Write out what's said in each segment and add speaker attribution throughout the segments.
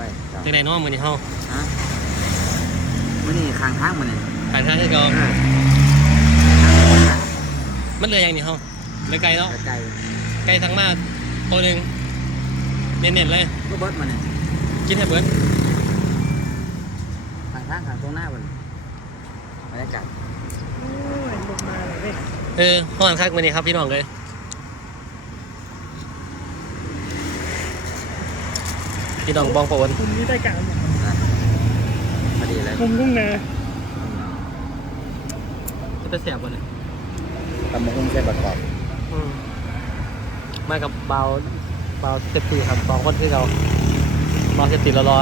Speaker 1: ไว้จ้ะ
Speaker 2: จังได๋เนาะมื้อนี้เฮา
Speaker 1: ฮะมื้อนี้ข้างทางมื้อนี้
Speaker 2: ขายทางคือเก่า
Speaker 1: เออ
Speaker 2: มันเหลืออย่างนี้เฮาเหลือไก่เนาะ
Speaker 1: ไกล
Speaker 2: ไก่ทั้งมาตัวหนึงเน้นๆเลย
Speaker 1: ๆก็เบิดมื้อนี้
Speaker 2: กินให้เบิด
Speaker 1: ข้างทางข้างตรงหน้ามื้อนี้บรรยากาศ
Speaker 3: โอ้ยลงมาเลยเว้ย
Speaker 2: เออฮ้อนคักมื้อนี้ครับพี่น้องเลย พี่น้องบองปะวน
Speaker 3: คุณนี่ได้กลางหมด
Speaker 1: นะพอดีเลย
Speaker 3: มุมทุ่งนา
Speaker 2: จะไปเสียบบ่เนี่ย
Speaker 1: ตำมะฮุ่งใส่บักกรอบ
Speaker 2: อืมมากับเบาเบาเจ็ดตีครับสองคนคือเราเบาเจ็ดตีรอรอ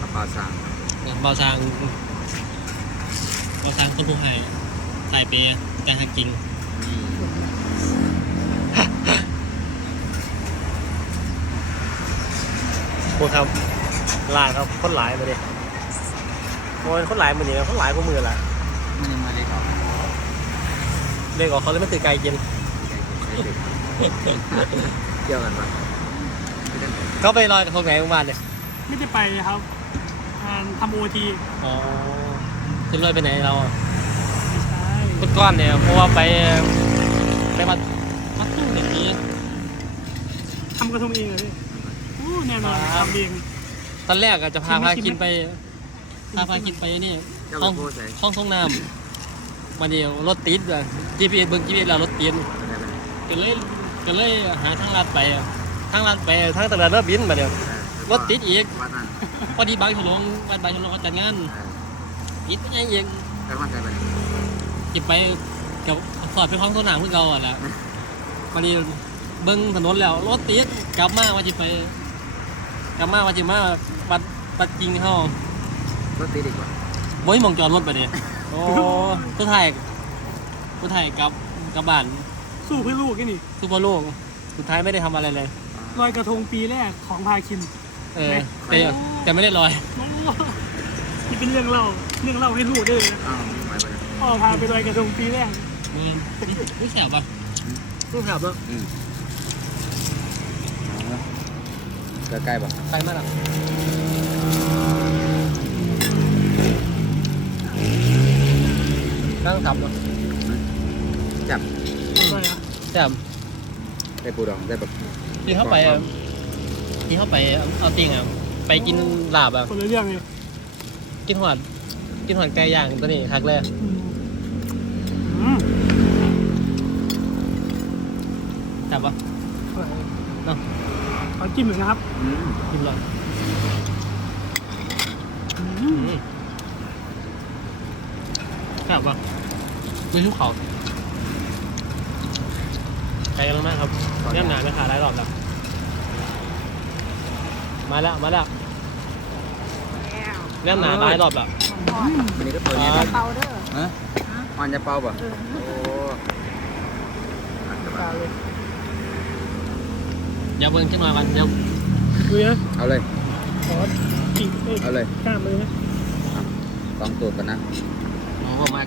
Speaker 2: ก
Speaker 1: ระเป๋าสาม
Speaker 2: เบาซางเบาซางต้นผู้ไห่สายเปย์แต่หักจริง พูดครับลายครับคนหลายมาดิโอ้ยคนหลายมือนี่คนหลายกว่ามือละ
Speaker 1: มื้อนี้มื้อเล็กออก
Speaker 2: เรียกออกเขาเลยไม่ตื่นไกลกิน
Speaker 1: เกี่ยวกันปะ
Speaker 2: เขาไปลอยกระทงไหนเมื่อวานเนี่ย
Speaker 3: ไม่ได้ไปครับงานทำโอที
Speaker 2: อ๋อขึ้นลอยไปไหนเราอะ
Speaker 3: ไม่ใช่
Speaker 2: ต้นก้อนเนี่ยเพราะว่าไปไปมาวัดตู้อย่างนี้
Speaker 3: ทำกระทงเองเหรอพี่โอ้แน่นอน
Speaker 2: ครับ
Speaker 3: ทำเอง
Speaker 2: ตอนแรกอะจะพา
Speaker 3: ชิมไหม
Speaker 2: พา
Speaker 3: ชิมไหม
Speaker 2: กินไปพาพากินไปนี่
Speaker 1: เจ้า
Speaker 2: ห้
Speaker 1: ไป
Speaker 2: อง
Speaker 1: โพสใส่
Speaker 2: ห้องส่งน้ำมาเดียวรถติดอะ GPS เบิ่ง GPS แล้วรถติดก็เลยก็เลยหาทางลัดไปอะทางลัดไปทางตลาดรถบินมาเดียวรถติดอีก
Speaker 1: วัดนั่น
Speaker 2: พอดีบางฉลองวัดบางฉลองเขาจัดงาน
Speaker 1: เออ
Speaker 2: ติดไปยังอีก
Speaker 1: ไปว่าใส่ไป
Speaker 2: จิบไปกับสอดไปห้องส่งน้ำเพื่อเก่าอะแหละมาดีเบิ่งถนนแล้วรถติดกลับมาว่าจิไป กลับมาว่าจิมาวัดวัดจริงเฮาร
Speaker 1: ถติดอีกว่า
Speaker 2: บ่มีหมองจอดรถไปเนี่ยโอ้ผู้ไทยผู้ไทยกลับกลับบ้าน
Speaker 3: สู้เพื่อลูกกันนี่
Speaker 2: ซูเปอร์โลกสุดท้ายไม่ได้ทำอะไรเลย
Speaker 3: ลอยกระทงปีแรกของพาคิน
Speaker 2: เออแต่แต่ไม่ได้ลอย
Speaker 3: โอ้นี่เป็นเรื่องเล่าเรื่องเล่าให้ลูกด้วยนะ
Speaker 1: อ้าวไปไป
Speaker 3: พ่อพาไปลอยกระทงปีแรก
Speaker 2: มือนี่แสบปะนี่แสบปะ
Speaker 1: อืม เอาใกล้ๆบ่
Speaker 2: ใครมากอะตั้งทับเนาะ
Speaker 1: จับ
Speaker 3: อะไรอะ
Speaker 2: แสบ
Speaker 1: ได้ปูดองได้แบบ
Speaker 2: ที่เข้าไปอะที่เข้าไปเอาติ่งอะไปกินลาบอะ
Speaker 3: คนละเรื่องเลย
Speaker 2: กินหอดกินหอดไก่ย่างตัวนี้คักเลย
Speaker 3: อืมอืม
Speaker 2: แสบปะเนอะ
Speaker 3: ข อจิ้มหน่อยนะครับ
Speaker 1: อืม
Speaker 2: กินเลย
Speaker 3: อืม
Speaker 2: แสบปะไม่ชุบเขาไปกันแล้วมากครับเรียมหนาไม่ขาดได้หรอกครับมาแล้วมาแล้วเรียมหนาได้รอบแล้ว
Speaker 1: อันนี้ก็ตัวนี้
Speaker 2: อ่า
Speaker 1: นะ
Speaker 4: เปาเด้อ
Speaker 1: ฮะอ่อนจะเป่าป่ะ
Speaker 4: เออ
Speaker 1: โอ้อันจะ
Speaker 4: เปา
Speaker 1: เป่า
Speaker 4: เลย
Speaker 2: เดี๋ยวเบิ่งขึ้นมากันเดี๋ยว
Speaker 3: ดูนะ
Speaker 1: เอาเลย
Speaker 3: ขอปีกเอ้ย
Speaker 1: เอาเลย
Speaker 3: กล้ามเลยนะ
Speaker 1: สองตัวกันนะ
Speaker 2: โอ้โหมาก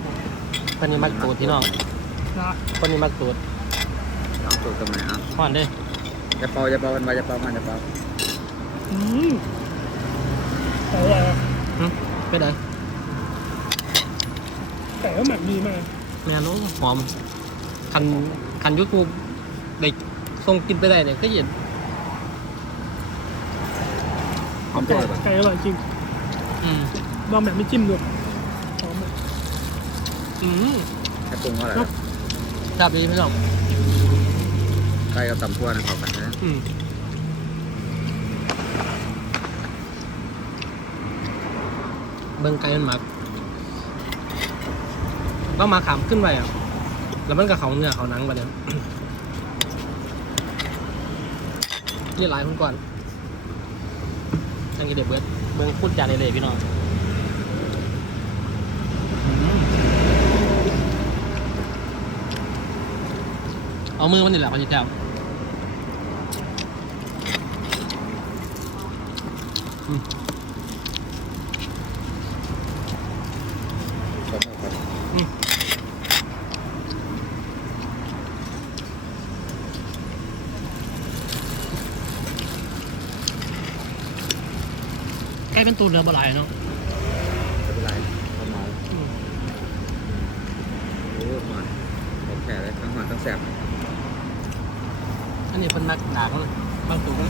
Speaker 2: คนนี้มักตูดพี่น้อง
Speaker 3: นะ
Speaker 2: คนนี้มักตูด
Speaker 1: สองตัวกันไหนอะ
Speaker 2: ผ่อนเด้
Speaker 1: จะเป่าจะเป่ามันไปจะเป่ามันจะเป่า
Speaker 3: อืมแต่ว่า
Speaker 2: ไปไหน
Speaker 3: แต่ว่าหมักดีมาก
Speaker 2: แม่น้องหอมคันคันยูทูบเด็ก ส่งกินไปได้เนี่ยก็เย็น
Speaker 1: หอมตัวป่ะ
Speaker 3: ไก่อร่อยจริง
Speaker 2: อืม
Speaker 3: ลองแบบไม่จิ้มดูหอมอะ
Speaker 2: อืม
Speaker 1: แค่ปรุงเท่าไหร่
Speaker 2: จับดีพี่น้อง
Speaker 1: ไก่กับตำพัวนะเข้ากันนะ
Speaker 2: อืมเบิ่งไก่มันหมักก็มาขามขึ้นไปอะ แล้วมันกับเขาเนื้อเขาหนังไปเนี่ย นี่หลายคนก่อนนั่งกินเด็ดเบิร์ดเบิ่งพูดจาในเลยพี่น้องเอามือมันนี่แหละเขาจะแก้ว
Speaker 1: ขอโทษครับ
Speaker 2: ล้เป็นตูนเรือบหลายเนาะ
Speaker 1: ไม่เป็นไรเขาเมาโอ้มาขอเคเลยทั้งหวานทั้งแสบ
Speaker 2: อันนี้เป็นนักหนาเขาเลยบางตัวก็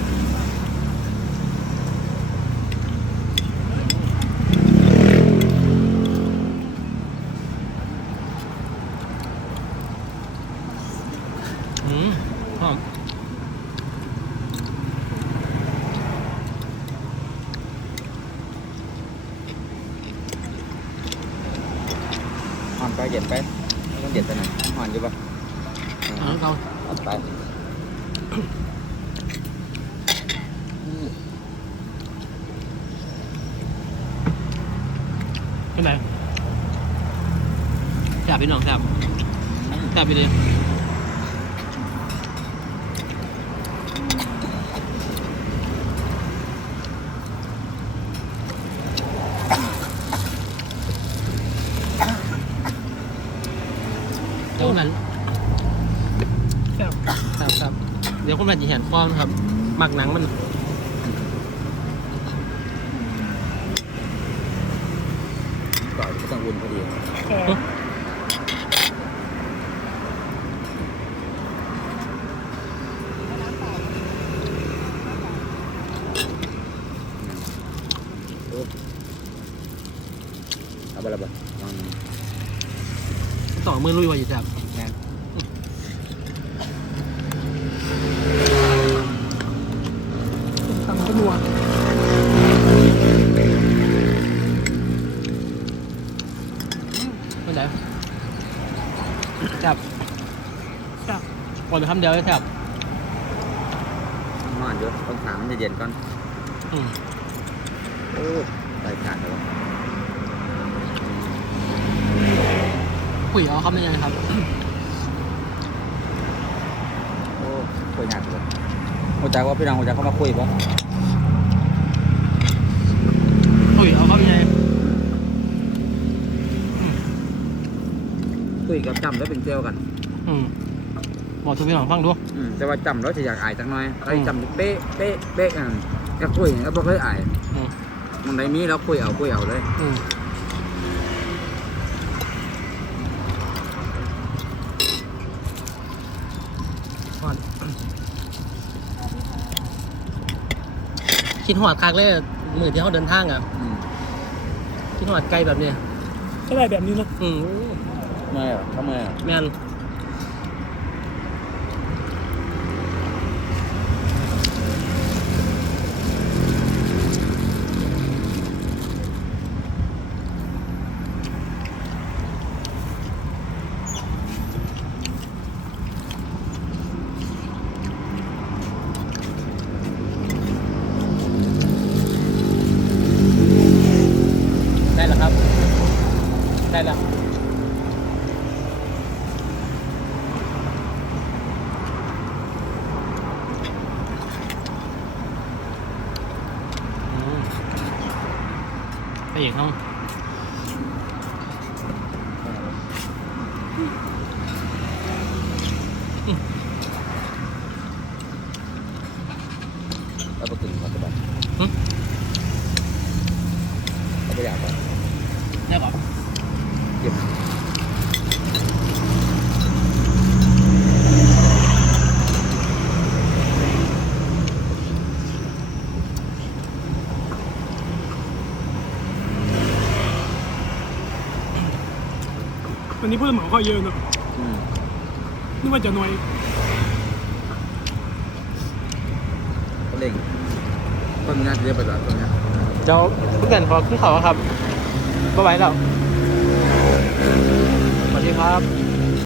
Speaker 2: อืมหอม
Speaker 1: ห อนไปเย็นไปไม่ต้องเย็นไปไหนหอนอยู่ปะ
Speaker 2: อันนี้เขา
Speaker 1: เอาไปอืม
Speaker 2: เป็นไหนแซ่บพี่น้องแซ่บแซ่บไปเลยเดี๋ยวคนนั้น
Speaker 3: แซ่บ
Speaker 2: ครับครับเดี๋ยวคนนั้นจะเห็นฟอมครับหมักหนังมัน
Speaker 1: ก่อนก็ต้องอุ่นพอดี
Speaker 3: เออ
Speaker 1: เอาไปละบ่ลอง
Speaker 2: ต่อมือลุยไว้อยู่ครับ
Speaker 1: แม่น
Speaker 3: ตำก็นัว
Speaker 2: เป็นไหนครับ
Speaker 3: แซ่บ
Speaker 2: ก่อนไปคำเดียวเลยครับ
Speaker 1: นอนอยู่ต้องถามมันจะเย็นก่อน
Speaker 2: อืม
Speaker 1: โอ้รายการแต่ว่า
Speaker 2: คุยเอาคำนี้ยังไงครับ
Speaker 1: โอ้คุยยากเลยหัวใจว่าพี่น้องหัวใจเข้ามาคุยป่ะ
Speaker 2: คุยเอาคำยังไง
Speaker 1: คุยกับจำแล้วเป็นเซลลกัน
Speaker 2: อืมบอกทุกพี่น้องฟังดู
Speaker 1: อืมแต่ว่าจำแล้วจะอยากอายจังหน่อยไอ้จำเป๊ะเป๊ะเป๊ะอะก็คุยแล้วบอกเคยอาย
Speaker 2: อืม
Speaker 1: มันได้มีแล้วคุยเอาคุยเอาเลย
Speaker 2: อืมก่อนคิดหอดคักเลยมือที่เขาเดินทางอะ
Speaker 1: อืม
Speaker 2: คิดหอดไกลแบบเนี้ย
Speaker 3: ก็ได้แบบนี้เนาะ
Speaker 2: อืม
Speaker 1: ไม่เหรอทำไมอะ
Speaker 2: แมนได้แล้วครับ ได้แล้ว อืม ไปอีกห้อ
Speaker 1: แล้วไปกินปัจจุบัน
Speaker 2: หึ
Speaker 1: เอาไปอยากแบบ
Speaker 2: ได้ปะ
Speaker 1: เก็บ
Speaker 3: วันนี้ผู้รับเหมาเข้าเยอะเนาะ
Speaker 1: อืม
Speaker 3: นึกว่าจะน้อย
Speaker 1: ก็เล่งต้นงานเยอะไปหน่อยต้นงาน
Speaker 2: เดี๋ยวเพื่อนพอขึ้นเขาแล้วครับบ๊ายบายแล้วสวัสดีครับ